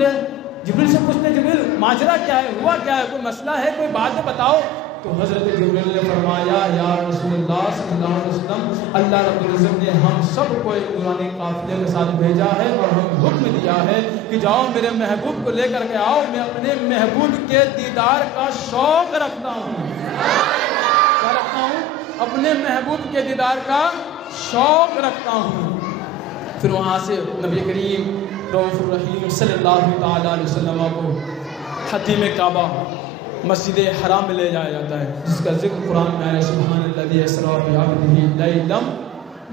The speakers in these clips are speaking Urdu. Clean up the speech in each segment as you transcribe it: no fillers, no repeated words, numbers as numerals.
نے جبریل سے پوچھتے جبریل ماجرا کیا ہے, ہوا کیا ہے, کوئی مسئلہ ہے, کوئی بات ہے بتاؤ. تو حضرت جبریل نے فرمایا یا رسول اللہ صلی اللہ علیہ وسلم اللہ رب العزت نے ہم سب کو ایک نورانی قافلے کے ساتھ بھیجا ہے اور ہمیں حکم دیا ہے کہ جاؤ میرے محبوب کو لے کر کے آؤ, میں اپنے محبوب کے دیدار کا شوق رکھتا ہوں. کیا رکھتا ہوں؟ اپنے محبوب کے دیدار کا شوق رکھتا ہوں. پھر وہاں سے نبی کریم رؤوف الرحیم صلی اللہ تعالی علیہ وسلم کو حتیم کعبہ مسجد حرام میں لے جایا جاتا ہے, جس کا ذکر قرآن میں آیا سبحان الذی اسریٰ بعبدہ لیلا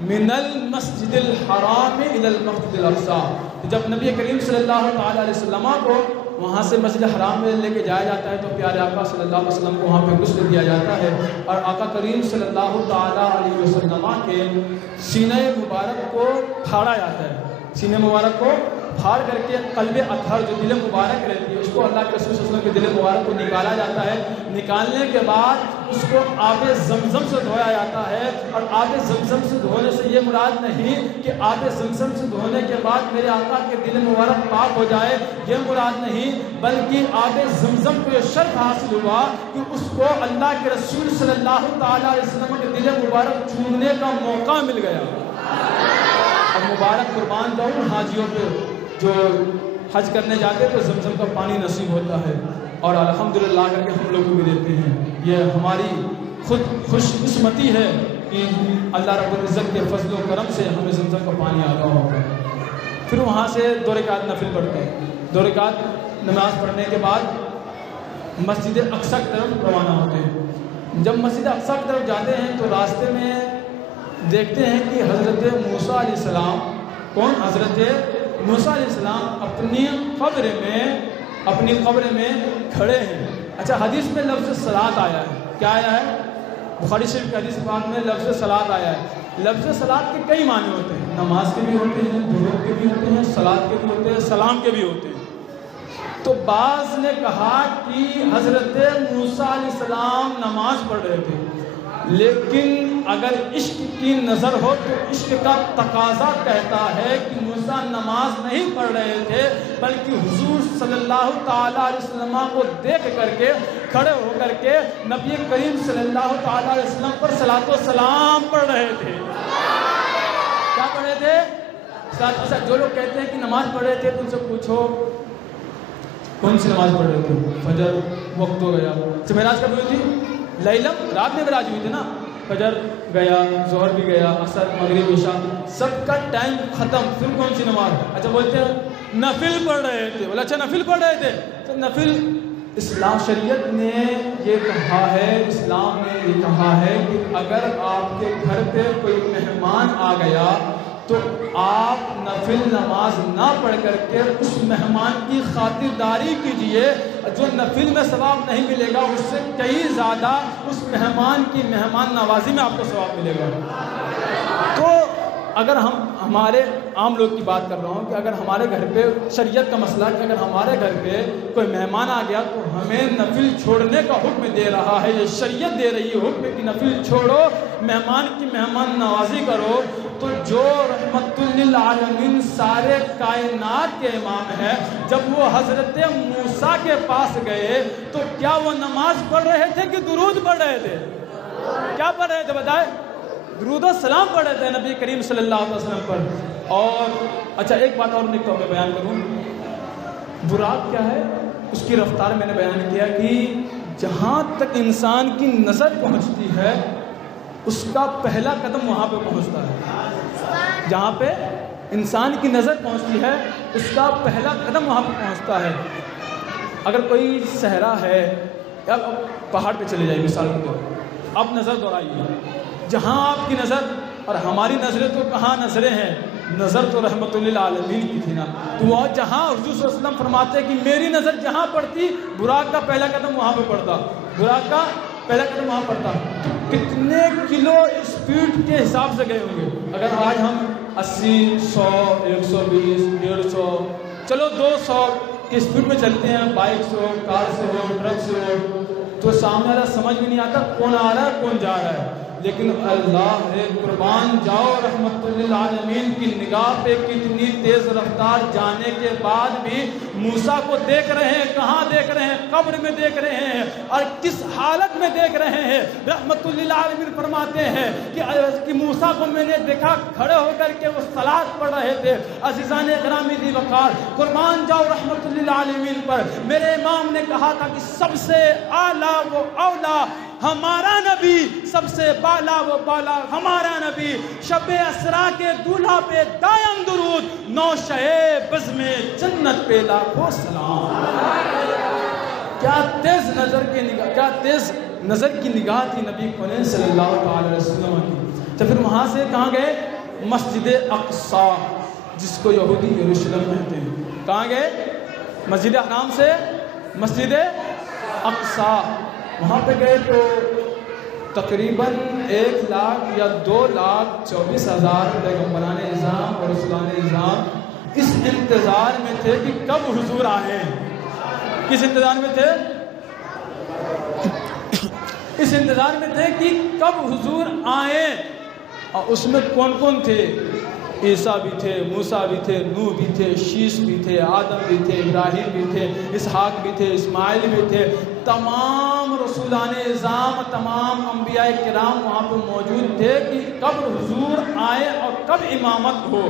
من المسجد الحرام الی المسجد الاقصی. جب نبی کریم صلی اللہ تعالی علیہ وسلم کو وہاں سے مسجد حرام میں لے کے جایا جاتا ہے تو پیارے آقا صلی اللہ علیہ وسلم کو وہاں پہ غسل دیا جاتا ہے, اور آقا کریم صلی اللہ تعالی علیہ وسلم کے سینہ مبارک کو پھاڑا جاتا ہے. سینہ مبارک کو پھاڑ کر کے قلب اطہر جو دل مبارک رہتی ہے اس کو اللہ کے رسول صلی اللہ علیہ وسلم کے دل مبارک کو نکالا جاتا ہے. نکالنے کے بعد اس کو آب زمزم سے دھویا جاتا ہے, اور آب زمزم سے دھونے سے یہ مراد نہیں کہ آب زمزم سے دھونے کے بعد میرے آقا کے دل مبارک پاک ہو جائے, یہ مراد نہیں, بلکہ آب زمزم کو یہ شرف حاصل ہوا کہ اس کو اللہ کے رسول صلی اللہ تعالیٰ علیہ وسلم کے دل مبارک چھونے کا موقع مل گیا. اب مبارک قربان جاؤں حاجیوں پہ جو حج کرنے جاتے تو زمزم کا پانی نصیب ہوتا ہے, اور الحمدللہ کر کے ہم لوگ کو بھی دیتے ہیں. یہ ہماری خود خوش قسمتی ہے کہ اللہ رب العزت کے فضل و کرم سے ہمیں زمزم کا پانی آگاہ ہوتا ہے. پھر وہاں سے 2 رکعت نفل پڑھتے ہیں. 2 رکعت نماز پڑھنے کے بعد مسجد اقصی کی طرف روانہ ہوتے ہیں. جب مسجد اقصی کی طرف جاتے ہیں تو راستے میں دیکھتے ہیں کہ حضرت موسیٰ علیہ السلام, کون؟ حضرت موسیٰ علیہ السلام اپنی قبر میں کھڑے ہیں. اچھا, حدیث میں لفظ صلاۃ آیا ہے. کیا آیا ہے؟ بخاری شریف کی حدیث پاک میں لفظ صلاۃ آیا ہے. لفظ صلاۃ کے کئی معنی ہوتے ہیں, نماز کے بھی ہوتے ہیں, درود کے بھی ہوتے ہیں, صلاۃ کے بھی ہوتے ہیں, سلام کے بھی ہوتے ہیں. تو بعض نے کہا کہ حضرت موسیٰ علیہ السلام نماز پڑھ رہے تھے, لیکن اگر عشق کی نظر ہو تو عشق کا تقاضا کہتا ہے کہ موسیٰ نماز نہیں پڑھ رہے تھے, بلکہ حضور صلی اللہ تعالیٰ علیہ وسلم کو دیکھ کر کے کھڑے ہو کر کے نبی کریم صلی اللہ تعالیٰ علیہ وسلم پر صلاۃ و سلام پڑھ رہے تھے. کیا پڑھ رہے تھے؟ جو لوگ کہتے ہیں کہ نماز پڑھ رہے تھے تو ان سے پوچھو کون سی نماز پڑھ رہے تھے؟ فجر وقت ہو گیا. معراج کب ہوئی تھی؟ لیلم, رات میں معراج ہوئی تھی نا. فجر گیا, ظہر بھی گیا, عصر, مغرب, عشاء, سب کا ٹائم ختم. پھر کون سی نماز؟ اچھا بولتے ہیں نفل پڑھ رہے تھے. بولے اچھا نفل پڑھ رہے تھے تو نفل, اسلام شریعت نے یہ کہا ہے, اسلام نے یہ کہا ہے کہ اگر آپ کے گھر پہ کوئی مہمان آ گیا تو آپ نفل نماز نہ پڑھ کر کے اس مہمان کی خاطرداری کیجئے. جو نفل میں ثواب نہیں ملے گا اس سے کئی زیادہ اس مہمان کی مہمان نوازی میں آپ کو ثواب ملے گا. تو اگر ہمارے عام لوگ کی بات کر رہا ہوں کہ اگر ہمارے گھر پہ شریعت کا مسئلہ کہ اگر ہمارے گھر پہ کوئی مہمان آ گیا تو ہمیں نفل چھوڑنے کا حکم دے رہا ہے, یہ شریعت دے رہی ہے حکم کہ نفل چھوڑو, مہمان کی مہمان نوازی کرو. تو جو رحمت للعالمین سارے کائنات کے امام ہیں, جب وہ حضرت موسیٰ کے پاس گئے تو کیا وہ نماز پڑھ رہے تھے کہ درود پڑھ رہے تھے؟ کیا پڑھ رہے تھے بتائے؟ درود و سلام پڑھ رہے تھے نبی کریم صلی اللہ علیہ وسلم پر. اور اچھا ایک بات اور نکتہ میں بیان کروں, براق کیا ہے اس کی رفتار میں نے بیان کیا کہ جہاں تک انسان کی نظر پہنچتی ہے اس کا پہلا قدم وہاں پہ پہنچتا ہے. جہاں پہ انسان کی نظر پہنچتی ہے اس کا پہلا قدم وہاں پہ پہنچتا ہے. اگر کوئی صحرا ہے یا پہاڑ پہ چلے جائے مثال کے طور پر, اب نظر دوڑائیے, جہاں آپ کی نظر اور ہماری نظریں تو کہاں نظریں ہیں, نظر تو رحمت للعالمین کی تھی نا. تو وہ جہاں حضور صلی اللہ علیہ وسلم فرماتے کہ میری نظر جہاں پڑتی براق کا پہلا قدم وہاں پہ پڑتا, براق کا پہلا قدم وہاں پڑتا. تو کتنے کلو اسپیڈ کے حساب سے گئے ہوں گے. اگر آج ہم 80, 100, 120, 150, چلو 200 کی اسپیڈ میں چلتے ہیں, بائک سے ہو, کار سے ہو, ٹرک سے ہو, تو سامنے والا سمجھ بھی نہیں آتا کون آ رہا ہے کون جا رہا ہے. لیکن اللہ ہے قربان جاؤ رحمت للعالمین کی نگاہ پہ کتنی تیز رفتار جانے کے بعد بھی موسیٰ کو دیکھ رہے ہیں. کہاں دیکھ رہے ہیں؟ قبر میں دیکھ رہے ہیں. اور کس حالت میں دیکھ رہے ہیں؟ رحمت للعالمین فرماتے ہیں کہ موسیٰ کو میں نے دیکھا کھڑے ہو کر کے وہ صلاۃ پڑھ رہے تھے. عزیزان گرامی ذی وقار قربان جاؤ رحمت للعالمین پر. میرے امام نے کہا تھا کہ سب سے اعلیٰ و اولا ہمارا نبی، سب سے بالا و بالا ہمارا نبی. شب اسرا کے دولہا پہ دائم درود، نوشہ بزم جنت پہ لاکھوں سلام. کیا تیز نظر کی نگاہ، کیا تیز نظر کی نگاہ تھی نبی کریم صلی اللہ علیہ وسلم کی. تو پھر وہاں سے کہاں گئے؟ مسجد اقصی، جس کو یہودی یروشلم کہتے ہیں. کہاں گئے؟ مسجد حرام سے مسجد اقصی. وہاں پہ گئے تو تقریباً 1,00,000 یا 2,24,000 پیغمبران اعظام اور رسولان اعظام اس انتظار میں تھے کہ کب حضور آئے. کس انتظار میں تھے؟ اس انتظار میں تھے کہ کب حضور آئیں. اور اس میں کون کون تھے؟ عیسیٰ بھی تھے، موسیٰ بھی تھے، نوح بھی تھے، شیش بھی تھے، آدم بھی تھے، ابراہیم بھی تھے، اسحاق بھی تھے، اسماعیل بھی تھے. تمام رسولان اعظام، تمام انبیاء کرام وہاں پہ موجود تھے کہ کب حضور آئے اور کب امامت ہو،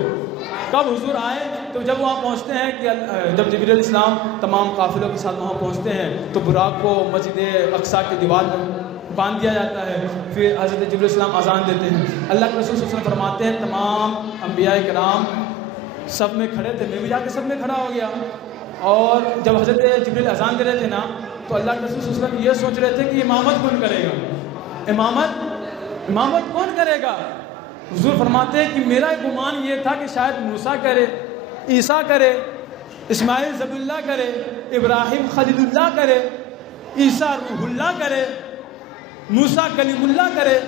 کب حضور آئے. تو جب وہاں پہنچتے ہیں کہ جب جبریل علیہ السلام تمام قافلوں کے ساتھ وہاں پہنچتے ہیں تو براق کو مسجد اقصی کی دیوار میں باندھ دیا جاتا ہے. پھر حضرت جبریل علیہ السلام اذان دیتے ہیں. اللہ کے رسول صلی اللہ علیہ وسلم فرماتے ہیں تمام انبیاء کرام سب میں کھڑے تھے، میں بھی جا کے سب میں کھڑا ہو گیا. اور جب حضرت جبریل اذان دے رہے تھے نا تو اللہ کے رسول صلی اللہ علیہ وسلم یہ سوچ رہے تھے کہ امامت کون کرے گا، امامت کون کرے گا. حضور فرماتے ہیں کہ میرا گمان یہ تھا کہ شاید موسیٰ کرے، عیسیٰ کرے، اسماعیل ذبح اللہ کرے، ابراہیم خلیل اللہ کرے، عیسیٰ روح اللہ کرے، موسیٰ کلیم اللہ کرے.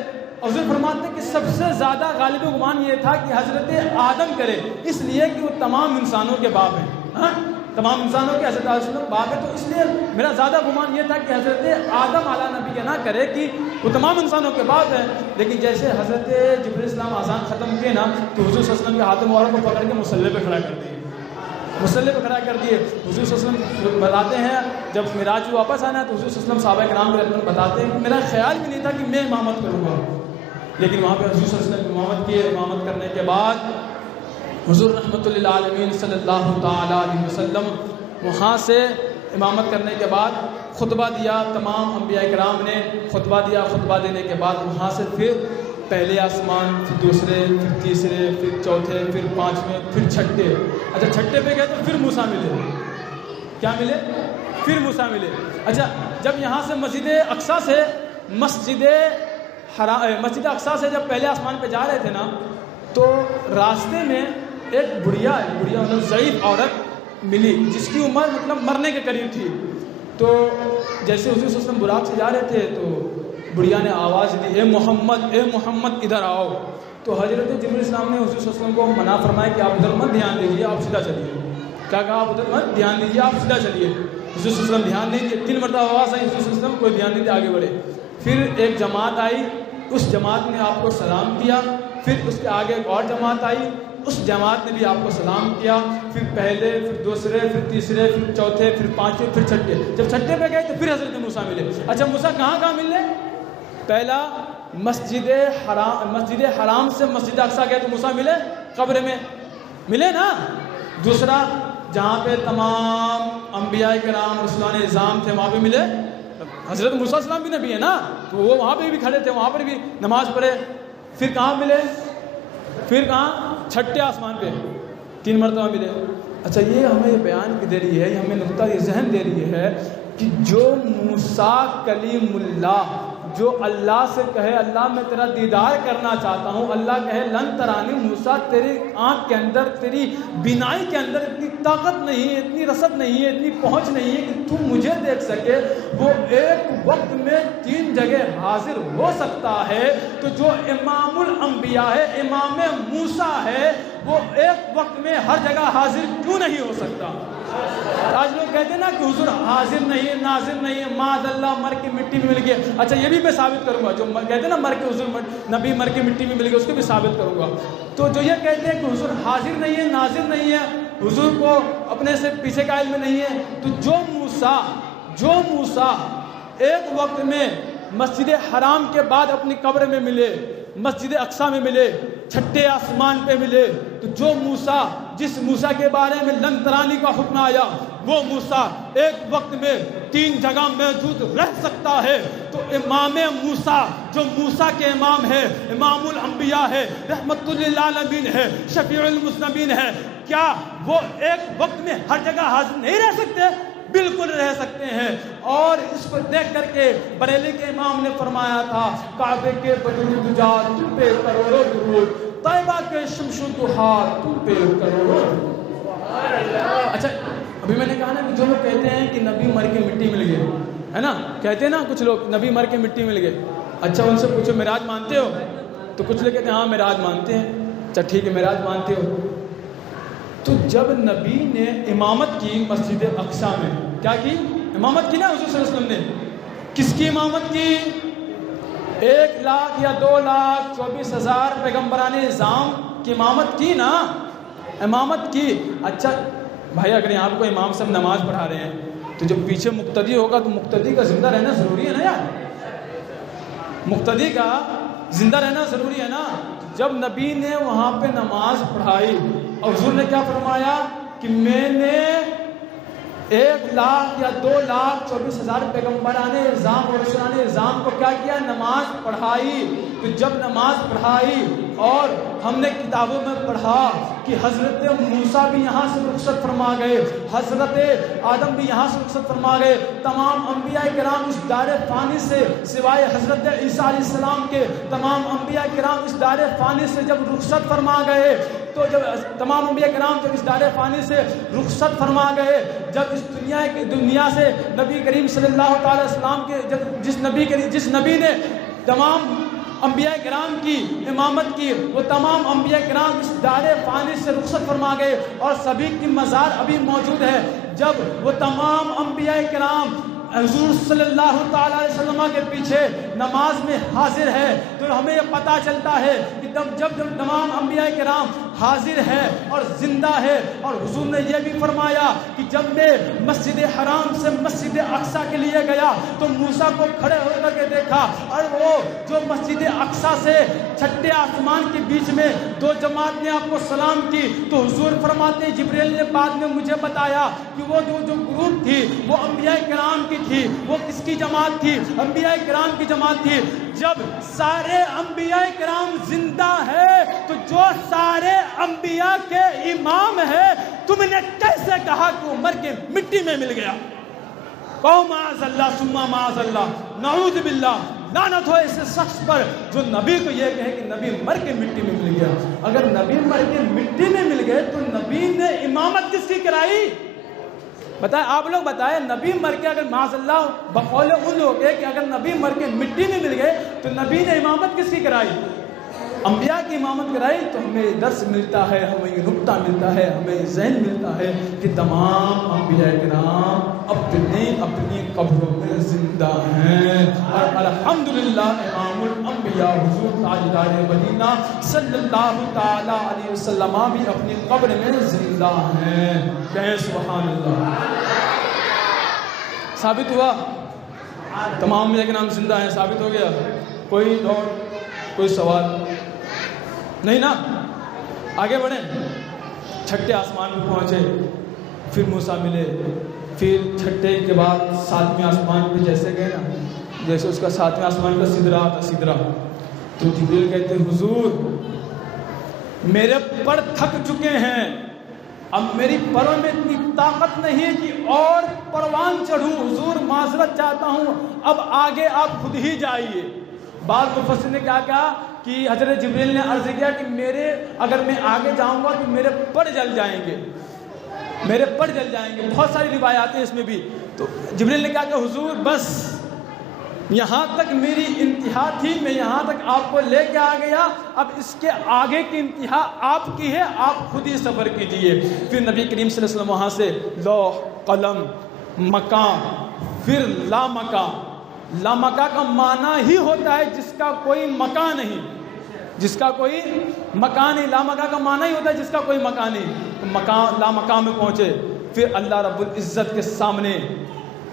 حضور فرماتے ہیں کہ سب سے زیادہ غالب گمان یہ تھا کہ حضرت آدم کرے، اس لیے کہ وہ تمام انسانوں کے باپ ہیں. تمام انسانوں کے حضرت آدم باپ ہے، تو اس لیے میرا زیادہ گمان یہ تھا کہ حضرت آدم علیہ نبی کے نہ کرے کہ وہ تمام انسانوں کے باپ ہیں. لیکن جیسے حضرت جبریل السلام اذان ختم کیے نا تو حضور صلی اللہ علیہ وسلم کے ہاتھ مبارک کو پکڑ کے مصلی پہ کھڑا کر دیے، مصلی پہ کھڑا کر دیے. حضور صلی اللہ علیہ وسلم بتاتے ہیں جب معراج سے واپس آنا ہے تو حضور صلی اللہ علیہ وسلم صحابہ کرام کو بتاتے ہیں کہ میرا خیال بھی نہیں تھا کہ میں امامت کروں گا. لیکن وہاں پہ حضور صلی اللہ علیہ وسلم امامت کیے. امامت کرنے کے بعد حضور رحمت للعالمین صلی اللہ تعالی علیہ وسلم وہاں سے امامت کرنے کے بعد خطبہ دیا. تمام انبیاء کرام نے خطبہ دیا. خطبہ دینے کے بعد وہاں سے پھر پہلے آسمان، پھر دوسرے، پھر تیسرے، پھر چوتھے، پھر پانچویں، پھر چھٹے. اچھا چھٹے پہ گئے تو پھر موسیٰ ملے. کیا ملے؟ پھر موسیٰ ملے. اچھا جب یہاں سے مسجد اقصی سے مسجد اقصی سے جب پہلے آسمان پہ جا رہے تھے نا تو راستے میں ایک بڑھیا مطلب ضعیف عورت ملی جس کی عمر مطلب مرنے کے قریب تھی. تو جیسے حضور صلی اللہ علیہ وسلم براق سے جا رہے تھے تو بڑھیا نے آواز دی، اے محمد ادھر آؤ. تو حضرت جبریل السلام نے حضور صلی اللہ علیہ وسلم کو منع فرمایا کہ آپ ادھر مت دھیان دیجیے، آپ سیدھا چلیے. کیا کہا؟ آپ ادھر مت دھیان دیجیے، آپ سیدھا چلیے. حضور صلی اللہ علیہ وسلم دھیان نہیں دیے. 3 مرتبہ آواز آئی، حضور صلی اللہ علیہ وسلم کوئی دھیان نہیں دیا، آگے بڑھے. پھر ایک جماعت آئی، اس جماعت نے آپ کو سلام کیا. پھر اس کے آگے ایک اور جماعت آئی، اس جماعت نے بھی آپ کو سلام کیا. پھر پہلے، پھر دوسرے، پھر تیسرے، پھر چوتھے، پھر پانچویں، پھر چھٹے. جب چھٹے پہ گئے تو پھر حضرت موسیٰ ملے. اچھا موسیٰ کہاں ملے؟ پہلا مسجد حرام سے مسجد اقصی گئے تو موسیٰ ملے قبر میں، ملے نا. دوسرا جہاں پہ تمام انبیاء کرام رسولان اعظام تھے وہاں پہ ملے. حضرت موسیٰ علیہ السلام بھی نبی ہے نا تو وہ وہاں پہ بھی کھڑے تھے، وہاں پر بھی نماز پڑھے. پھر کہاں ملے؟ پھر کہاں؟ چھٹے آسمان پہ 3 مرتبہ ملے. اچھا یہ ہمیں بیان دے رہی ہے، یہ ہمیں نقطہ یہ ذہن دے رہی ہے کہ جو موسیٰ کلیم اللہ جو اللہ سے کہے اللہ میں تیرا دیدار کرنا چاہتا ہوں، اللہ کہے لن ترانی، موسیٰ تیری آنکھ کے اندر، تیری بینائی کے اندر اتنی طاقت نہیں ہے، اتنی رسد نہیں ہے، اتنی پہنچ نہیں ہے کہ تو مجھے دیکھ سکے. وہ ایک وقت میں 3 جگہ حاضر ہو سکتا ہے. تو جو امام الانبیاء ہے، امام موسیٰ ہے، وہ ایک وقت میں ہر جگہ حاضر کیوں نہیں ہو سکتا؟ آج لوگ کہتے ہیں نا کہ حضور حاضر نہیں ہے، ناظر نہیں ہے، معاذ اللہ مر کے مٹی میں مل گیا. اچھا یہ بھی میں ثابت کروں گا، جو کہتے ہیں نا مر کے حضور نبی مر کے مٹی میں مل گیا، اس کو بھی ثابت کروں گا. تو جو یہ کہتے ہیں کہ حضور حاضر نہیں ہے، ناظر نہیں ہے، حضور کو اپنے سے پیچھے کا علم نہیں ہے، تو جو موسیٰ ایک وقت میں مسجد حرام کے بعد اپنی قبر میں ملے، مسجد اقصیٰ میں ملے، چھٹے آسمان پہ ملے، تو جو موسیٰ جس موسیٰ کے بارے میں لن ترانی کا حکم آیا، وہ موسیٰ ایک وقت میں 3 جگہ موجود رہ سکتا ہے. تو امام موسیٰ جو موسیٰ کے امام ہے، امام الانبیاء ہے، رحمت للعالمین ہے، شفیع المذنبین ہے، کیا وہ ایک وقت میں ہر جگہ حاضر نہیں رہ سکتے؟ بالکل رہ سکتے ہیں. اور اس کو دیکھ کر کے بریلی کے امام نے فرمایا تھا، کعبے کے بدر دجا تم پہ کروڑوں درود، طیبہ کے شمش و ضحا تم پہ کروڑوں درود. اچھا ابھی میں نے کہا نا کہ جو لوگ کہتے ہیں کہ نبی مر کے مٹی مل گئے، ہے نا، کہتے ہیں نا کچھ لوگ نبی مر کے مٹی مل گئے. اچھا ان سے پوچھو معراج مانتے ہو؟ تو کچھ لوگ کہتے ہیں ہاں معراج مانتے ہیں. اچھا ٹھیک ہے معراج مانتے ہو. تو جب نبی نے امامت کی مسجد اقصیٰ میں، کیا کی امامت کی نا حضور صلی اللہ علیہ وسلم نے، کس کی امامت کی؟ 1 لاکھ یا 2,24,000 پیغمبران اعظام کی امامت کی نا، امامت کی. اچھا بھائی اگر یہاں کوئی امام صاحب نماز پڑھا رہے ہیں تو جب پیچھے مقتدی ہوگا تو مقتدی کا زندہ رہنا ضروری ہے نا یار، مقتدی کا زندہ رہنا ضروری ہے نا. جب نبی نے وہاں پہ نماز پڑھائی اور حضور نے کیا فرمایا کہ میں نے 1 لاکھ یا 2,24,000 پیغمبران اعظام اور رسولان اعظام کو کیا کیا؟ نماز پڑھائی. تو جب نماز پڑھائی اور ہم نے کتابوں میں پڑھا کہ حضرت موسیٰ بھی یہاں سے رخصت فرما گئے، حضرت آدم بھی یہاں سے رخصت فرما گئے، تمام انبیاء کرام اس دار فانی سے سوائے حضرت عیسیٰ علیہ السلام کے تمام انبیاء کرام اس دار فانی سے جب رخصت فرما گئے، تو جب تمام انبیاء کرام جب اس دار فانی سے رخصت فرما گئے، جب اس دنیا سے نبی کریم صلی اللہ تعالی وسلم کے جس نبی نے تمام انبیاء کرام کی امامت کی، وہ تمام انبیاء کرام اس دار فانی سے رخصت فرما گئے اور سبھی کی مزار ابھی موجود ہے. جب وہ تمام انبیاء کرام حضور صلی اللہ تعالی علیہ وسلم کے پیچھے نماز میں حاضر ہے، تو ہمیں یہ پتہ چلتا ہے کہ جب تمام انبیاء کرام حاضر ہے اور زندہ ہے. اور حضور نے یہ بھی فرمایا کہ جب میں مسجد حرام سے مسجد اقصیٰ کے لیے گیا تو موسیٰ کو کھڑے ہو کر کے دیکھا، اور وہ جو مسجد اقصیٰ سے چھٹے آسمان کے بیچ میں 2 جماعت نے آپ کو سلام کی. تو حضور فرماتے ہیں جبریل نے بعد میں مجھے بتایا کہ وہ جو گروپ تھی وہ انبیاء کرام کی تھی. وہ کس کی جماعت تھی؟ انبیاء کرام کی جماعت تھی. جب سارے انبیاء کرام زندہ ہے تو جو سارے انبیاء کے امام ہے، تم نے کیسے کہا کہ وہ مر کے مٹی میں مل گیا؟ کہو معاذ اللہ ثم معاذ اللہ، نعوذ باللہ، لعنت ہو ایسے شخص پر جو نبی کو یہ کہے کہ نبی مر کے مٹی میں مل گیا. اگر نبی مر کے مٹی میں مل گئے تو نبی نے امامت کس کی کرائی؟ بتائیں، آپ لوگ بتائیں، نبی مر کے اگر معاذ اللہ بقول ان لوگ کہ اگر نبی مر کے مٹی میں مل گئے تو نبی نے امامت کس کی کرائی؟ انبیاء کی امامت کرائی. تو ہمیں درس ملتا ہے، ہمیں یہ نقطہ ملتا ہے، ہمیں ذہن ملتا ہے کہ تمام انبیاء کرام اپنی اپنی قبروں میں زندہ ہیں، اور الحمدللہ امام الانبیاء حضور تاجدار مدینہ صلی اللہ تعالی علیہ وسلم بھی اپنی قبر میں زندہ ہیں. کہیں سبحان اللہ. ثابت ہوا تمام انبیاء کے نام زندہ ہیں، ثابت ہو گیا. کوئی اور کوئی سوال نہیں نا؟ آگے بڑھیں. چھٹے آسمان پہ پہنچے، پھر موسیٰ ملے، پھر چھٹے کے بعد 7ویں آسمان پہ جیسے گئے نا، جیسے اس کا 7ویں آسمان کا سدرہ تھا، سدرہ. تو جبریل کہتے ہیں حضور میرے پر تھک چکے ہیں، اب میری پروں میں اتنی طاقت نہیں ہے کہ اور پروان چڑھوں، حضور معذرت چاہتا ہوں، اب آگے آپ خود ہی جائیے. بعض مفسر نے کیا کہا کہ حضرت جبریل نے عرض کیا کہ اگر میں آگے جاؤں گا تو میرے پر جل جائیں گے، میرے پر جل جائیں گے. بہت ساری روایات ہیں اس میں بھی. تو جبریل نے کہا کہ حضور بس یہاں تک میری انتہا تھی، میں یہاں تک آپ کو لے کے آ گیا، اب اس کے آگے کی انتہا آپ کی ہے، آپ خود ہی سفر کیجئے. پھر نبی کریم صلی اللہ علیہ وسلم وہاں سے لوح قلم مکان، پھر لامکان۔ لامکان کا معنی ہی ہوتا ہے جس کا کوئی مکان نہیں، جس کا کوئی مکان نہیں۔ لامکان کا معنی ہی ہوتا ہے جس کا کوئی مکان نہیں۔ تو مکان لامکان میں پہنچے، پھر اللہ رب العزت کے سامنے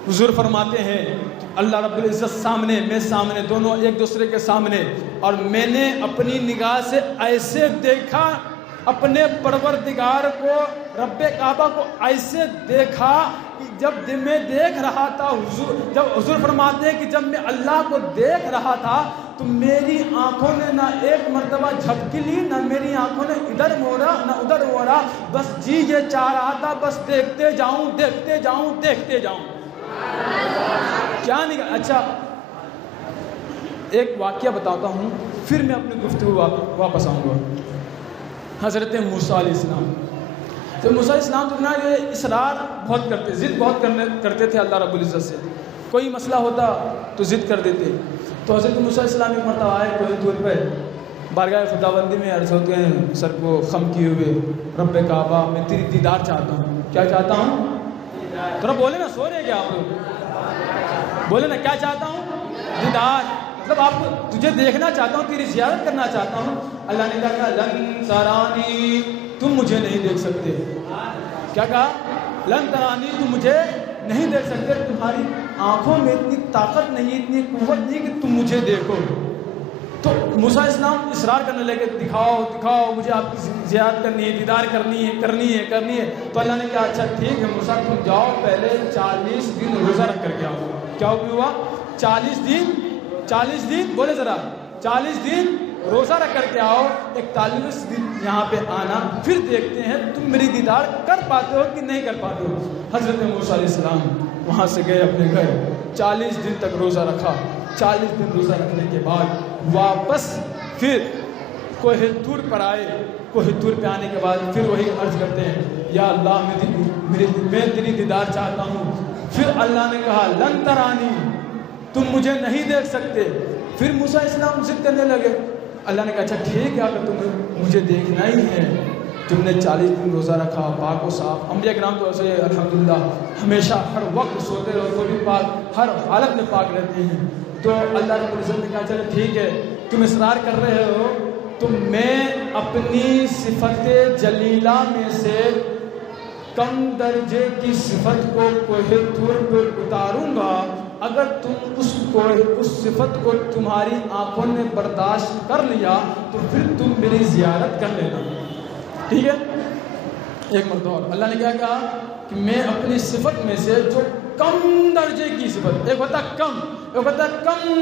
حضور فرماتے ہیں اللہ رب العزت سامنے، میں سامنے، دونوں ایک دوسرے کے سامنے، اور میں نے اپنی نگاہ سے ایسے دیکھا اپنے پروردگار کو، رب کعبہ کو ایسے دیکھا کہ جب میں دیکھ رہا تھا حضور فرماتے ہیں کہ جب میں اللہ کو دیکھ رہا تھا تو میری آنکھوں نے نہ ایک مرتبہ جھپکی لی، نہ میری آنکھوں نے ادھر موڑا نہ ادھر موڑا، بس جی یہ چاہ رہا تھا بس دیکھتے جاؤں دیکھتے جاؤں دیکھتے جاؤں۔ کیا نہیں؟ اچھا ایک واقعہ بتاتا ہوں، پھر میں اپنی گفتگو واپس آؤں گا۔ حضرت موسیٰ علیہ السلام، تو موسیٰ علیہ السلام جو نا یہ اصرار بہت کرتے، ضد بہت کرتے تھے اللہ رب العزت سے، کوئی مسئلہ ہوتا تو ضد کر دیتے۔ تو حضرت موسیٰ علیہ السلام ایک مرتبہ آئے کوہ طور پہ، بارگاہ خداوندی میں عرض ہوتے ہیں سر کو خم کیے ہوئے، رب کعبہ میں تیری دیدار چاہتا ہوں۔ کیا چاہتا ہوں؟ تھوڑا بولے نا، سو رہے کیا آپ لوگ؟ بولے نا کیا چاہتا ہوں؟ دیدار، مطلب آپ تجھے دیکھنا چاہتا ہوں، تیری زیارت کرنا چاہتا ہوں۔ اللہ نے کہا لن ترانی، تم مجھے نہیں دیکھ سکتے۔ کیا کہا؟ لن ترانی، تم مجھے نہیں دیکھ سکتے، تمہاری آنکھوں میں اتنی طاقت نہیں، اتنی قوت نہیں کہ تم مجھے دیکھو۔ تو موسیٰ علیہ السلام اصرار کرنے لگے دکھاؤ دکھاؤ، مجھے آپ کی زیارت کرنی ہے، دیدار کرنی ہے۔ تو اللہ نے کہا اچھا ٹھیک ہے موسیٰ، تم جاؤ پہلے 40 دن روزہ رکھ کر کے آؤ۔ کیا ہوا؟ 40 دن بولے ذرا، 40 دن روزہ رکھ کر کے آؤ، 41 دن یہاں پہ آنا، پھر دیکھتے ہیں تم میری دیدار کر پاتے ہو کہ نہیں کر پاتے ہو۔ حضرت موسیٰ علیہ السلام وہاں سے گئے اپنے گھر، 40 دن تک روزہ رکھا۔ 40 دن روزہ رکھنے کے بعد واپس پھر کوہ طور پر آئے۔ کوہ طور پہ آنے کے بعد پھر وہی عرض کرتے ہیں یا اللہ میں تیری دیدار چاہتا ہوں۔ پھر اللہ نے کہا لن ترانی، تم مجھے نہیں دیکھ سکتے۔ پھر موسیٰ علیہ السلام ضد کرنے لگے۔ اللہ نے کہا اچھا ٹھیک ہے اگر تمہیں مجھے دیکھنا ہی ہے، تم نے 40 دن روزہ رکھا، پاک و صاف۔ انبیاء کرام تو ایسے الحمدللہ ہمیشہ ہر وقت سوتے رہو، تو بھی پاک، ہر حالت میں پاک رہتے ہیں۔ تو اللہ رب العزت نے کہا چلو ٹھیک ہے، تم اصرار کر رہے ہو تو میں اپنی صفت جلیلہ میں سے کم درجے کی صفت کو کوہ طور پہ اتاروں گا، اگر تم اس صفت کو تمہاری آنکھوں نے برداشت کر لیا تو پھر تم میری زیارت کر لینا۔ ٹھیک ہے؟ ایک مرتبہ اور اللہ نے کیا کہا کہ میں اپنی صفت میں سے جو کم درجے کی صفت، ایک ہوتا کم، ایک ہوتا کم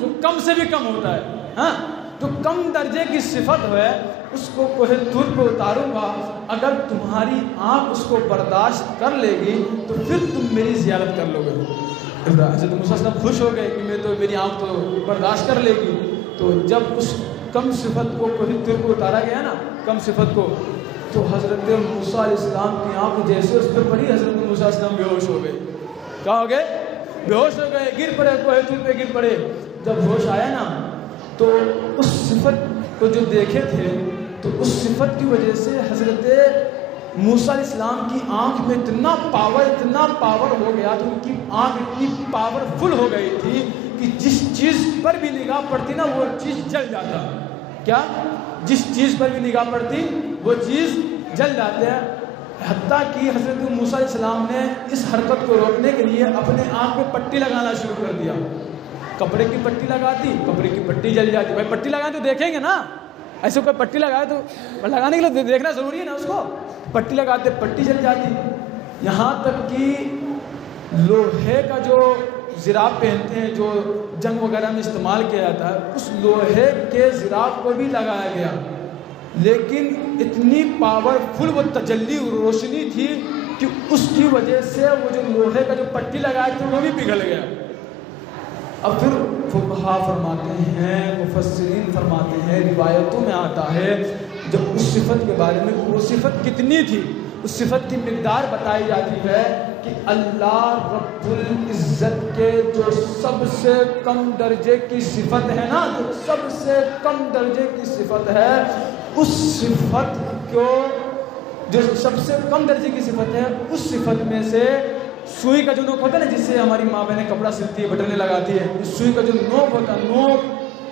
جو کم سے بھی کم ہوتا ہے، ہاں، جو کم درجے کی صفت ہے اس کو کوہ طور پہ اتاروں گا، اگر تمہاری آنکھ اس کو برداشت کر لے گی تو پھر تم میری زیارت کر لو گے۔ حضرت موسیٰ صاحب خوش ہو گئے کہ میں تو میری آنکھ تو برداشت کر لے گی۔ تو جب اس کم صفت کو کوہ طور پہ اتارا گیا نا، کم صفت کو، تو حضرت موسیٰ علیہ السلام کی آنکھ جیسے اس پہ پڑی، حضرت موسیٰ علیہ السلام بے ہوش ہو گئے۔ کیا ہو گئے؟ بے ہوش ہو گئے، گر پڑے، کوہ طور پہ گر پڑے۔ جب ہوش آیا نا تو اس صفت کو جو دیکھے تھے تو اس صفت کی وجہ سے حضرت موسیٰ علیہ السلام کی آنکھ میں اتنا پاور ہو گیا، تو ان کی آنکھ اتنی پاورفل ہو گئی تھی کہ جس چیز پر بھی نگاہ پڑتی نا وہ چیز جل جاتا۔ کیا؟ جس چیز پر بھی نگاہ پڑتی وہ چیز جل جاتے ہیں۔ حتیٰ کہ حضرت موسیٰ علیہ السلام نے اس حرکت کو روکنے کے لیے اپنے آنکھ پہ پٹی لگانا شروع کر دیا۔ کپڑے کی پٹی لگاتی، کپڑے کی پٹی جل جاتی۔ بھائی پٹی لگائیں تو دیکھیں گے نا، ایسے کوئی پٹی لگائے تو لگانے کے لیے دیکھنا ضروری ہے نا اس کو۔ پٹی لگاتے پٹی جل جاتی، یہاں تک کہ لوہے کا جو زراب پہنتے ہیں جو جنگ وغیرہ میں استعمال کیا جاتا ہے، اس لوہے کے زراب کو بھی لگایا گیا، لیکن اتنی پاورفل وہ تجلی روشنی تھی کہ اس کی وجہ سے وہ جو لوہے کا جو پٹی لگائے تھے وہ بھی پگھل گیا۔ اب پھر فقہا فرماتے ہیں، مفسرین فرماتے ہیں، روایتوں میں آتا ہے جب اس صفت کے بارے میں وہ صفت کتنی تھی، اس صفت کی مقدار بتائی جاتی ہے کہ اللہ رب العزت کے جو سب سے کم درجے کی صفت ہے نا، جو سب سے کم درجے کی صفت ہے، اس صفت کو جو سب سے کم درجے کی صفت ہے، اس صفت میں سے سوئی کا جو نوک ہوتا ہے نا، جس سے ہماری ماں بہنیں کپڑا سلتی ہے، بٹنیں لگاتی ہے، اس سوئی کا جو نوک ہوتا ہے، نوک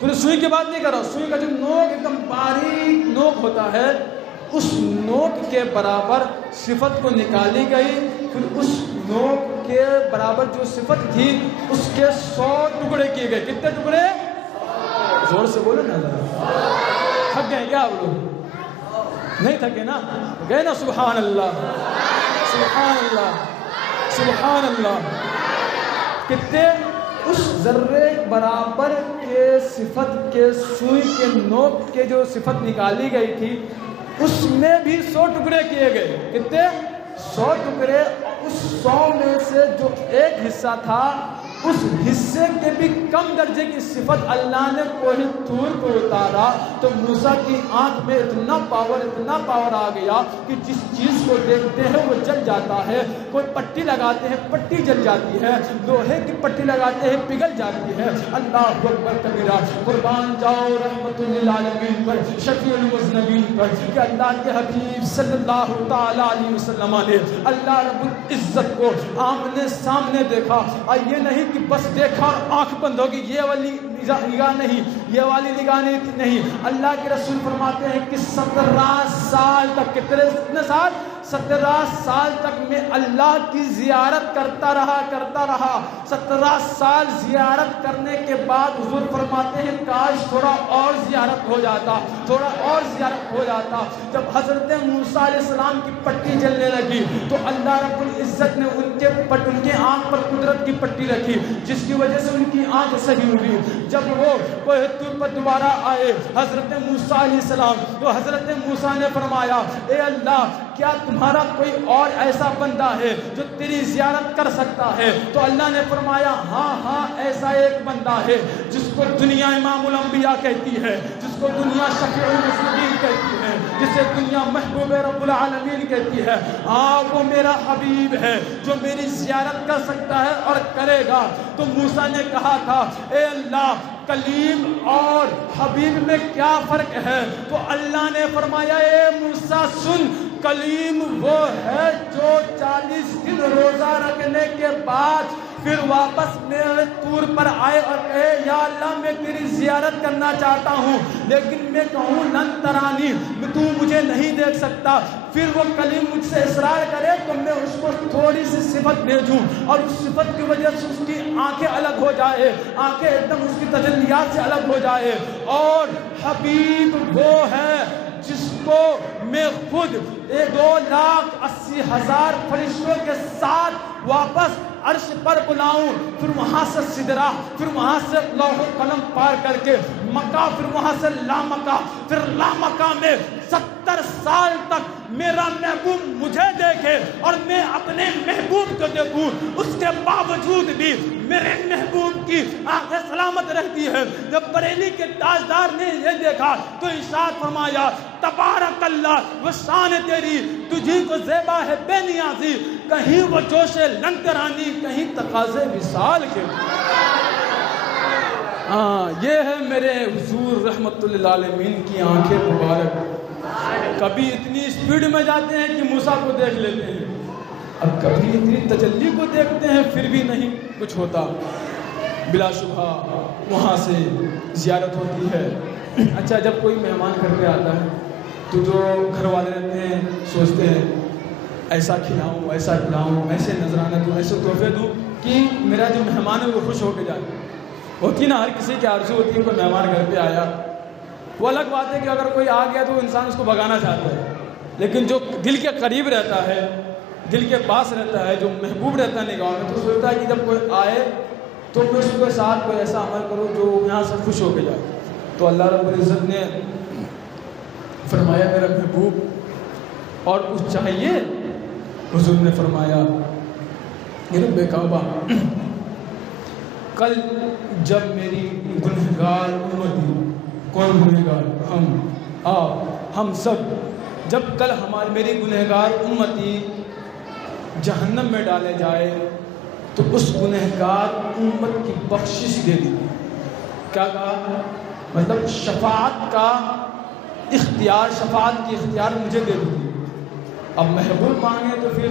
پورے سوئی کی بات نہیں کر رہا، سوئی کا جو نوک ایک دم باریک نوک ہوتا ہے، اس نوک کے برابر صفت کو نکالی گئی، پھر اس نوک کے برابر جو صفت تھی اس کے 100 ٹکڑے کیے گئے. کتنے ٹکڑے؟ زور سے بولو نا ذرا. تھک گئے کیا آپ لوگ؟ نہیں تھکے نا؟ گئے نا؟ سبحان اللہ سبحان اللہ سبحان اللہ. کتنے؟ اس ذرے برابر کے صفت کے سوئی کے نوک کے جو صفت نکالی گئی تھی اس میں بھی 100 ٹکڑے کیے گئے. کتنے؟ 100 ٹکڑے. اس 100 میں سے جو ایک حصہ تھا اس حصے کے بھی کم درجے کی صفت اللہ نے کوہ طور کو اتارا تو موسیٰ کی آنکھ میں اتنا پاور آ گیا کہ جس چیز کو دیکھتے ہیں وہ جل جاتا ہے. کوئی پٹی لگاتے ہیں پٹی جل جاتی ہے، لوہے کی پٹی لگاتے ہیں پگھل جاتی ہے. اللہ اکبر کبیرہ. قربان جاؤ رحمت للعالمین پر، شفیع المذنبین پر کہ اللہ کے حبیب صلی اللہ تعالی علیہ وسلم نے اللہ رب العزت کو آمنے سامنے دیکھا. اور یہ نہیں کہ بس دیکھا اور آنکھ بند ہوگی، یہ والی نگاہ نہیں، یہ والی نگاہ نہیں. اللہ کے رسول فرماتے ہیں کہ 17 سال تک، کتنے سال؟ 17 سال تک میں اللہ کی زیارت کرتا رہا. 17 سال زیارت کرنے کے بعد حضور فرماتے ہیں کاش تھوڑا اور زیارت ہو جاتا، تھوڑا اور زیارت ہو جاتا. جب حضرت موسیٰ علیہ السلام کی پٹی جلنے لگی تو اللہ رب العزت نے ان کے آنکھ پر قدرت کی پٹی رکھی جس کی وجہ سے ان کی آنکھ صحیح ہوئی. جب وہ کوہ طور پر دوبارہ آئے حضرت موسیٰ علیہ السلام تو حضرت موسیٰ نے فرمایا اے اللہ کیا تمہارا کوئی اور ایسا بندہ ہے جو تیری زیارت کر سکتا ہے؟ تو اللہ نے فرمایا ہاں ایسا ایک بندہ ہے جس کو دنیا امام الانبیاء کہتی ہے، جس کو دنیا شفیع المذنبین کہتی ہے، جسے دنیا محبوب رب العالمین کہتی ہے. ہاں وہ میرا حبیب ہے جو میری زیارت کر سکتا ہے اور کرے گا. تو موسیٰ نے کہا تھا اے اللہ کلیم اور حبیب میں کیا فرق ہے؟ تو اللہ نے فرمایا اے موسیٰ سن، کلیم وہ ہے جو 40 دن روزہ رکھنے کے بعد پھر واپس میرے طور پر آئے اور کہے یا اللہ میں تیری زیارت کرنا چاہتا ہوں لیکن میں کہوں لن ترانی، تو مجھے نہیں دیکھ سکتا. پھر وہ کلیم مجھ سے اصرار کرے تو میں اس کو تھوڑی سی صفت بھیجوں اور اس صفت کی وجہ سے اس کی آنکھیں الگ ہو جائے، آنکھیں ایک دم اس کی تجلیات سے الگ ہو جائے. اور حبیب وہ ہے جس کو میں خود 2,80,000 فرشتوں کے ساتھ واپس عرش پر بلاؤں، پھر وہاں سے سدرہ، پھر وہاں سے لوح قلم پار کر کے مکہ، پھر وہاں سے لامکہ، پھر لامکہ میں 70 سال تک میرا محبوب مجھے دیکھے اور میں اپنے محبوب کو دیکھوں. اس کے باوجود بھی میرے محبوب کی آنکھیں سلامت رہتی ہے. جب بریلی کے تاجدار نے یہ دیکھا تو ارشاد فرمایا تبارک اللہ وہ شان تیری، تجھی کو زیبا ہے بے نیازی، کہیں وہ جوش لنگرانی کہیں تقاضے وصال کے. یہ ہے میرے حضور رحمت للعالمین کی آنکھیں مبارک. کبھی اتنی اسپیڈ میں جاتے ہیں کہ موسیٰ کو دیکھ لیتے ہیں، اب کبھی اتنی تجلی کو دیکھتے ہیں پھر بھی نہیں کچھ ہوتا. بلا شبہ وہاں سے زیارت ہوتی ہے. اچھا جب کوئی مہمان گھر پہ آتا ہے تو جو گھر والے رہتے ہیں سوچتے ہیں ایسا کھلاؤں، ایسا کھلاؤں، ایسے نذرانہ دوں، ایسے تحفے دوں کہ میرا جو مہمان ہے وہ خوش ہو کے جائے. ہوتی نا ہر کسی کی آرزو ہوتی ہے کوئی مہمان گھر پہ آیا. وہ الگ بات ہے کہ اگر کوئی آ گیا تو انسان اس کو بھگانا چاہتا ہے، لیکن جو دل کے قریب رہتا ہے، دل کے پاس رہتا ہے، جو محبوب رہتا ہے نگاہوں میں، تو سوچتا ہے کہ جب کوئی آئے تو میں اس کے ساتھ کوئی ایسا عمل کروں جو یہاں سے خوش ہو کے جائے. تو اللہ رب العزت نے فرمایا میرا محبوب اور کچھ چاہیے؟ حضور نے فرمایا رب کعبہ کل جب میری گنہگار امتی، کون گنہگار؟ ہم سب، جب کل میری گنہگار امتی جہنم میں ڈالے جائے تو اس گنہگار امت کی بخشش دے دی. کیا کہا؟ مطلب شفاعت کا اختیار، شفاعت کی اختیار مجھے دے دی. اب محبوب مانگے تو پھر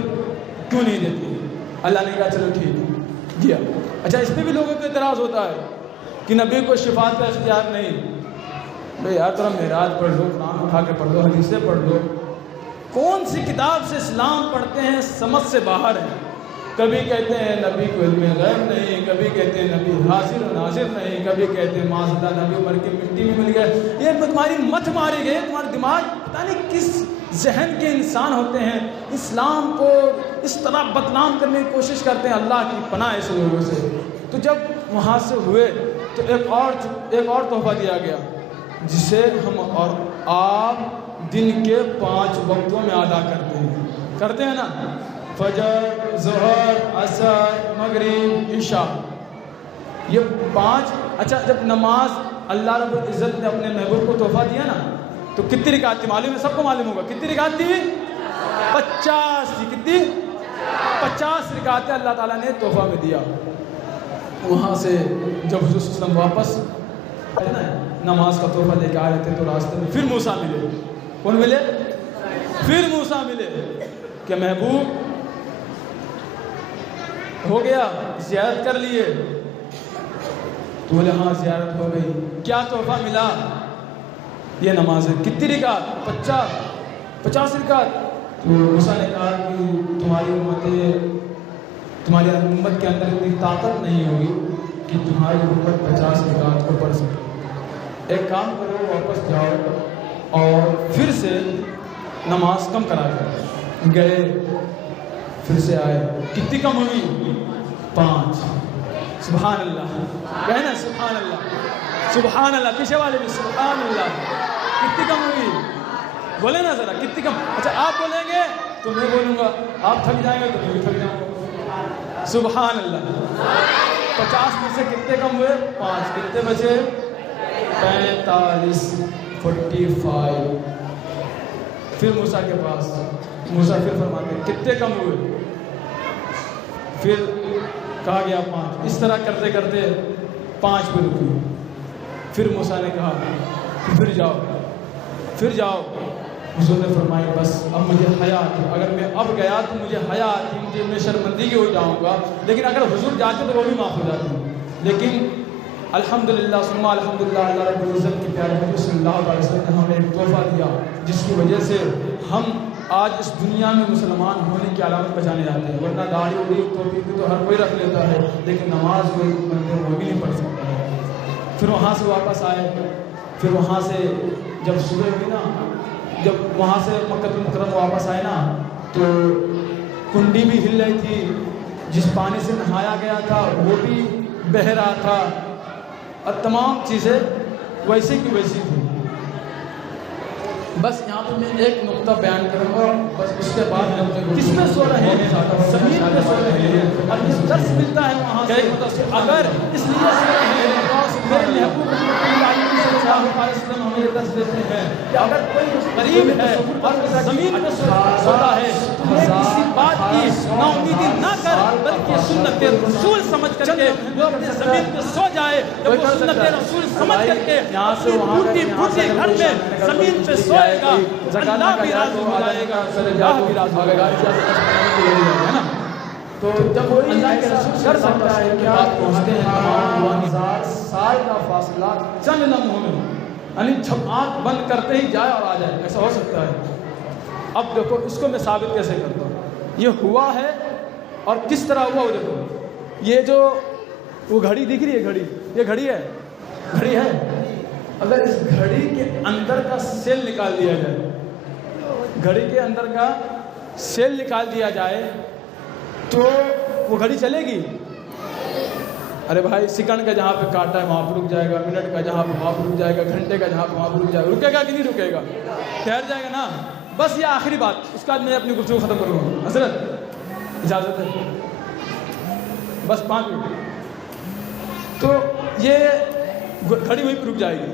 کیوں نہیں دیتی؟ اللہ نے کہا چلو ٹھیک ہے دیا۔ اچھا اس پہ بھی لوگوں کو اعتراض ہوتا ہے کہ نبی کو شفاعت کا اختیار نہیں۔ بھئی یار تھوڑا معراج پڑھ لو، قرآن اٹھا کے پڑھ لو، حدیثیں پڑھ لو، کون سی کتاب سے اسلام پڑھتے ہیں سمجھ سے باہر ہے۔ کبھی کہتے ہیں نبی کو علم غیب نہیں، کبھی کہتے ہیں نبی حاضر و ناظر نہیں، کبھی کہتے ہیں معاذ اللہ نبی مر کے مٹی میں مل گئے۔ یہ تمہاری مت ماری گئی، تمہارا دماغ پتہ نہیں کس ذہن کے انسان ہوتے ہیں، اسلام کو اس طرح بدنام کرنے کی کوشش کرتے ہیں۔ اللہ کی پناہ ایسے لوگوں سے۔ تو جب وہاں سے ہوئے تو ایک اور تحفہ دیا گیا جسے ہم اور آپ دن کے 5 وقتوں میں ادا کرتے ہیں نا، فجر، ظہر، عصر، مغرب، عشاء، یہ 5۔ اچھا جب نماز اللہ رب العزت نے اپنے محبوب کو تحفہ دیا نا تو کتنی رکعت تھی معلوم ہے؟ سب کو معلوم ہوگا کتنی رکعت تھی؟ 50 تھی۔ کتنی؟ 50 رکعتیں اللہ تعالیٰ نے تحفہ میں دیا۔ وہاں سے جب حضور صلی اللہ علیہ وسلم واپس نماز کا تحفہ لے کے آ رہے تھے تو راستے میں پھر موسیٰ ملے۔ کون ملے؟ پھر موسیٰ ملے کہ محبوب ہو گیا، زیارت کر لیے؟ تو بولے ہاں زیارت ہو گئی۔ کیا تحفہ ملا؟ یہ نماز ہے۔ کتنی رکعت؟ 50 رکعت۔ تو موسیٰ نے کہا کہ تمہاری امت کے اندر اتنی طاقت نہیں ہوگی کہ تمہاری امت 50 رکعت کو پڑھ سکے۔ ایک کام کرو، واپس جاؤ اور پھر سے نماز کم کرا کر گئے، پھر سے آئے۔ کتنی کم ہوئی؟ 5۔ سبحان اللہ، کہنا سبحان اللہ، سبحان اللہ، پیچھے والے بھی سبحان اللہ۔ کتنی کم ہوئی؟ بولے نا ذرا کتنی کم۔ اچھا آپ بولیں گے تو میں بولوں گا، آپ تھک جائیں گے تو میں بھی تھک جاؤں گا۔ سبحان اللہ۔ 50 میں سے کتنے کم ہوئے؟ 5۔ کتنے بچے؟ 45، 45۔ پھر موسیٰ کے پاس، موسیٰ پھر فرماتے ہیں کتنے کم ہوئے؟ پھر کہا گیا 5۔ اس طرح کرتے کرتے 5 پہ رکی۔ پھر موسیٰ نے کہا پھر جاؤ۔ حضور نے فرمایا بس اب مجھے حیا آتی، اگر میں اب گیا تو مجھے حیا آتی، میں شرمندگی ہو جاؤں گا، لیکن اگر حضور جاتے تو وہ بھی معاف ہو جاتی۔ لیکن الحمدللہ ثم الحمدللہ اللہ رب العزت کے پیارے نبی صلی اللہ علیہ وسلم نے ہمیں ایک تحفہ دیا جس کی وجہ سے ہم آج اس دنیا میں مسلمان ہونے کی علامت پہچانے جاتے ہیں۔ ورنہ داڑھی اڑی ٹوپی تو ہر کوئی رکھ لیتا ہے، لیکن نماز کوئی بندے وہ بھی نہیں پڑھ سکتا ہے۔ پھر وہاں سے واپس آئے، پھر وہاں سے جب صبح ہوئی نا، جب وہاں سے مکہ المکرمہ واپس آئے نا تو کنڈی بھی ہل رہی تھی، جس پانی سے نہایا گیا تھا وہ بھی بہہ رہا تھا، اور تمام چیزیں ویسے کی ویسی تھی۔ بس یہاں پہ میں ایک نقطہ بیان کروں گا، بس اس کے بعد کس میں سو رہے ہیں؟ زمین پہ سو رہے ہیں، اور یہ درس ملتا ہے وہاں سے۔ اگر اس لیے سو رہے ہیں میرے محبوب صلی اللہ علیہ وسلم ہمیں یہ درس دیتے ہیں کہ اگر کوئی غریب ہے اور زمین پہ سوتا ہے تو یہ کسی بات کی نا امیدی نہ کر، بلکہ سنت رسول سمجھ کر کے وہ اپنے زمین پہ سو جائے۔ جب وہ سنت رسول سمجھ کر کے ٹوٹی پھوٹی گھر میں زمین پہ سوئے گا، اللہ بھی راضی ہو جائے گا، اللہ بھی راضی ہو جائے گا۔ تو جب وہ اللہ کے رسول کر سکتا ہے کہ آپ پہنچتے ہیں تمام 2000 سال کا فاصلہ چند لمحوں میں، یعنی جب آنکھ بند کرتے ہی جائے اور آ جائے، ایسا ہو سکتا ہے۔ اب دیکھو اس کو میں ثابت کیسے کرتا ہوں، یہ ہوا ہے اور کس طرح ہوا وہ دیکھو۔ یہ جو وہ گھڑی دکھ رہی ہے، گھڑی، یہ گھڑی ہے، اگر اس گھڑی کے اندر کا سیل نکال دیا جائے، گھڑی کے اندر کا سیل نکال دیا جائے تو وہ گھڑی چلے گی؟ ارے بھائی سیکنڈ کا جہاں پہ کاٹا ہے وہاں پہ رک جائے گا، منٹ کا جہاں پہ وہاں پہ رک جائے گا، گھنٹے کا جہاں پہ وہاں پہ رک جائے گا، رکے گا کہ نہیں رکے گا؟ ٹھہر جائے گا نا۔ بس یہ آخری بات، اس کے بعد میں اپنی گفتگو ختم کروں گا۔ حضرت اجازت ہے؟ بس 5 منٹ۔ تو یہ گھڑی وہیں پہ رک جائے گی۔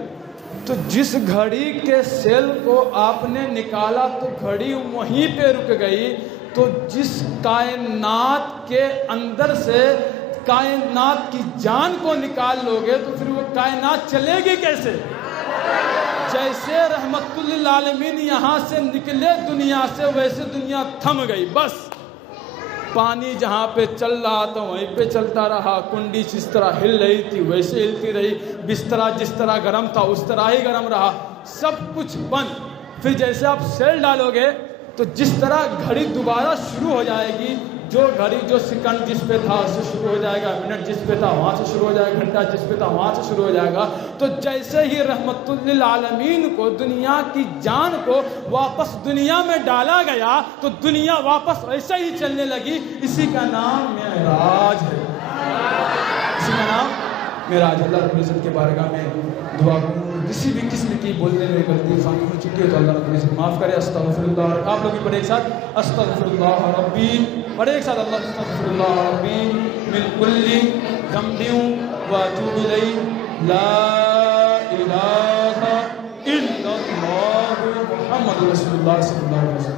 تو جس گھڑی کے سیل کو آپ نے نکالا تو گھڑی وہیں پہ رک گئی، تو جس کائنات کے اندر سے کائنات کی جان کو نکال لو گے تو پھر وہ کائنات چلے گی کیسے؟ جیسے رحمت للعالمین یہاں سے نکلے دنیا سے، ویسے دنیا تھم گئی۔ بس پانی جہاں پہ چل رہا تھا وہیں پہ چلتا رہا، کنڈی جس طرح ہل رہی تھی ویسے ہلتی رہی، بسترا جس طرح گرم تھا اس طرح ہی گرم رہا، سب کچھ بند۔ پھر جیسے آپ سیل ڈالو گے تو جس طرح گھڑی دوبارہ شروع ہو جائے گی، جو گھڑی جو سیکنڈ جس پہ تھا اس سے شروع ہو جائے گا، منٹ جس پہ تھا وہاں سے شروع ہو جائے گا، گھنٹہ جس پہ تھا وہاں سے شروع ہو جائے گا۔ تو جیسے ہی رحمت للعالمین کو، دنیا کی جان کو واپس دنیا میں ڈالا گیا تو دنیا واپس ایسے ہی چلنے لگی۔ اسی کا نام معراج ہے، اسی کا نام معراج۔ اللہ رب العزت کے بارگاہ میں دعا کروں، کسی بھی قسم کی بولنے میں غلطی خامی ہو چکی ہے تو اللہ رب العزت معاف کرے۔ استغفر اللہ، آپ لوگ بھی پڑھے ایک ساتھ، استغفر اللہ ربی، پڑھے ایک ساتھ، اللہ استغفر اللہ ربی من کل ذنب واتوب الیہ، لا الہ الا اللہ محمد رسول اللہ صلی اللہ علیہ وسلم۔